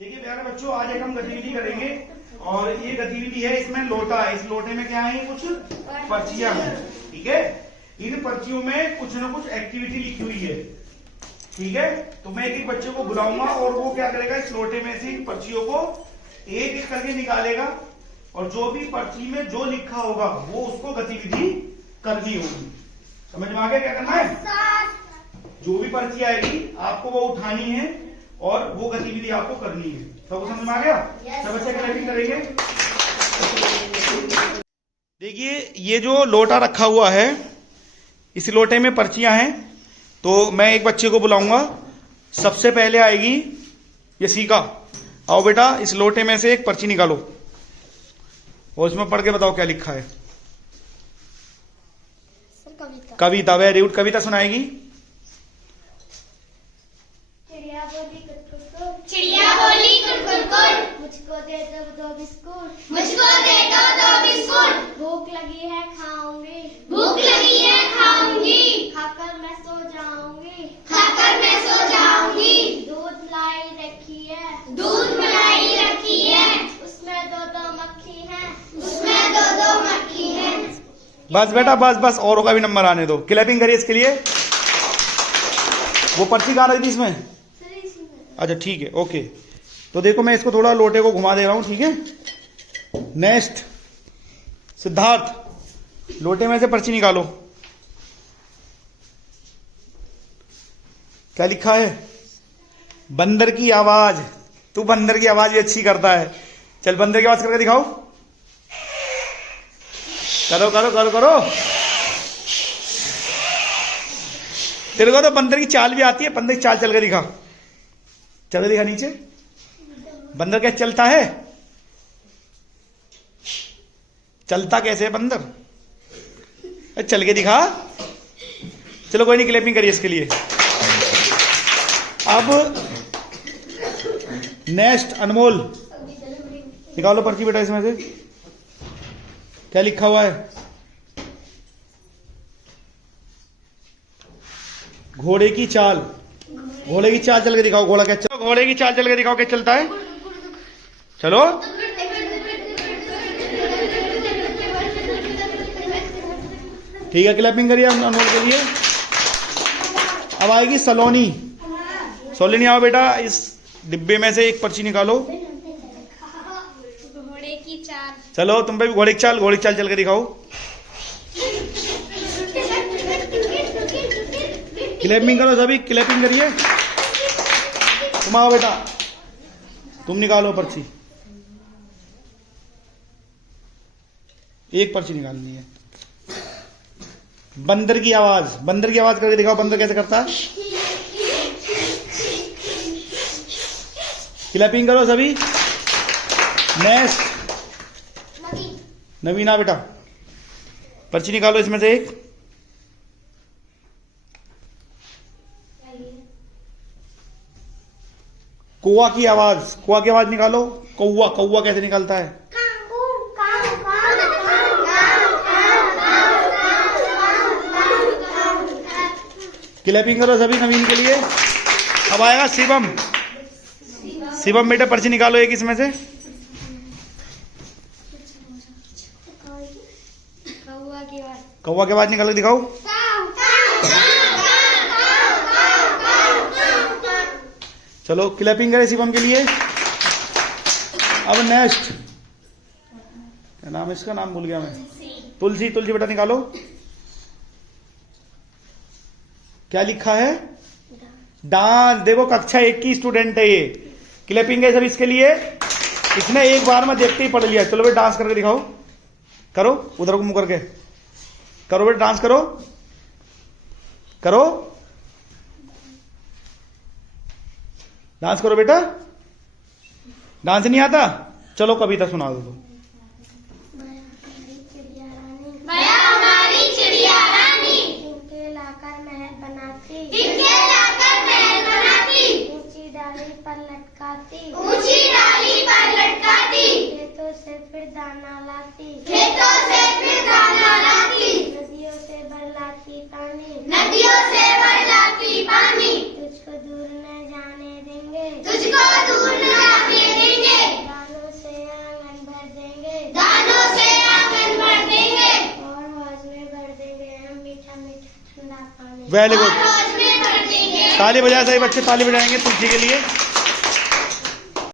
देखिए प्यारे बच्चों, आज एक हम गतिविधि करेंगे और ये गतिविधि है, इसमें लोटा है। इस लोटे में क्या है? कुछ पर्चियां हैं। ठीक है, इन पर्चियों में कुछ ना कुछ एक्टिविटी लिखी हुई है। ठीक है, तो मैं एक एक बच्चे को बुलाऊंगा और वो क्या करेगा, इस लोटे में से इन पर्चियों को एक एक करके निकालेगा और जो भी पर्ची में जो लिखा होगा वो उसको गतिविधि करनी होगी। समझ में आ गया क्या करना है? जो भी पर्ची आएगी आपको वो उठानी है और वो गतिविधि आपको करनी है। सबको समझ में आ गया? सब बच्चे क्लैपिंग करेंगे। देखिए ये जो लोटा रखा हुआ है, इस लोटे में पर्चियां हैं। तो मैं एक बच्चे को बुलाऊंगा, सबसे पहले आएगी ये सीका। आओ बेटा, इस लोटे में से एक पर्ची निकालो और इसमें पढ़ के बताओ क्या लिखा है। कविता। वेरी गुड, कविता सुनाएगी। चिड़िया बोली कुट, मुझको दे दो बिस्कुट, मुझको दे दो बिस्कुट। भूख लगी है खाऊंगी, भूख लगी है खाऊंगी। खाकर मैं सो जाऊंगी, खाकर मैं सो जाऊंगी। दूध मलाई रखी है, दूध मलाई रखी है। उसमें दो मक्खी है, उसमें दो मक्खी है। बस बेटा बस, औरों का भी नंबर आने दो। क्लैपिंग करिए इसके लिए। वो पर्ची कहाँ रखी थी इसमें? अच्छा ठीक है, ओके। तो देखो मैं इसको थोड़ा लोटे को घुमा दे रहा हूं। ठीक है, नेक्स्ट सिद्धार्थ, लोटे में से पर्ची निकालो। क्या लिखा है? बंदर की आवाज। तू बंदर की आवाज भी अच्छी करता है। चल बंदर की आवाज करके दिखाओ। करो करो करो करो। तेरे को तो बंदर की चाल भी आती है। बंदर की चाल चल के दिखा, चलो दिखा नीचे। बंदर कैसे चलता है? चलता कैसे है बंदर? चल के दिखा। चलो कोई नहीं, क्लैपिंग करिए इसके लिए। अब नेक्स्ट अनमोल, निकालो पर्ची बेटा इसमें से। क्या लिखा हुआ है? घोड़े की चाल। घोड़े की चाल चल के दिखाओ। घोड़ा क्या चल, घोड़े की चाल चल के दिखाओ क्या चलता है। चलो ठीक है, क्लैपिंग करिए अनमोल के लिए। अब आएगी सलोनी। सोलिनी आओ बेटा, इस डिब्बे में से एक पर्ची निकालो। घोड़े की चाल। चलो तुम पे भी घोड़े की चाल। घोड़े की चाल चल के दिखाओ। क्लैपिंग करो सभी, क्लैपिंग करिए। तुम आओ बेटा, तुम निकालो पर्ची। एक पर्ची निकालनी है। बंदर की आवाज। बंदर की आवाज करके दिखाओ। बंदर कैसे करता है? क्लैपिंग करो सभी। नेक्स्ट नवीना बेटा, पर्ची निकालो इसमें से एक। कौवा की आवाज। कौवा की आवाज निकालो। कौवा। कौवा कैसे निकलता है? क्लैपिंग करो सभी नवीन के लिए। अब आएगा शिवम। शिवम बेटा पर्ची निकालो एक इसमें से। कौवा की आवाज निकाल के दिखाओ। चलो क्लैपिंग करें शिवम के लिए। अब नेक्स्ट, क्या नाम है इसका? नाम भूल गया मैं। तुलसी। तुलसी बेटा निकालो। क्या लिखा है? डांस। देखो कक्षा 1 की स्टूडेंट है ये। क्लैपिंग है सब इसके लिए। इसने एक बार में देखते ही पढ़ लिया। चलो बेटा डांस करके दिखाओ। करो, उधर को मुंह करके करो बेटा, डांस करो करो। डांस करो बेटा। डांस नहीं आता? चलो कविता सुना दो। माया हमारी चिड़िया रानी, तिनके लाकर महल बनाती, तिनके लाकर महल बनाती। ऊंची डाली पर लटकाती, ऊंची डाली पर लटकाती। खेतों से फिर दाना लाती, खेतों से फिर दाना लाती। नदियों से भर लाती पानी, नदियों से भर लाती पानी। तुझको दूर न जाने देंगे, तुझको दूर न जाने वेरी और गुड। रोज में खरीदेंगे। ताली बजाए सही बच्चे, ताली बजाएंगे तुलसी के लिए।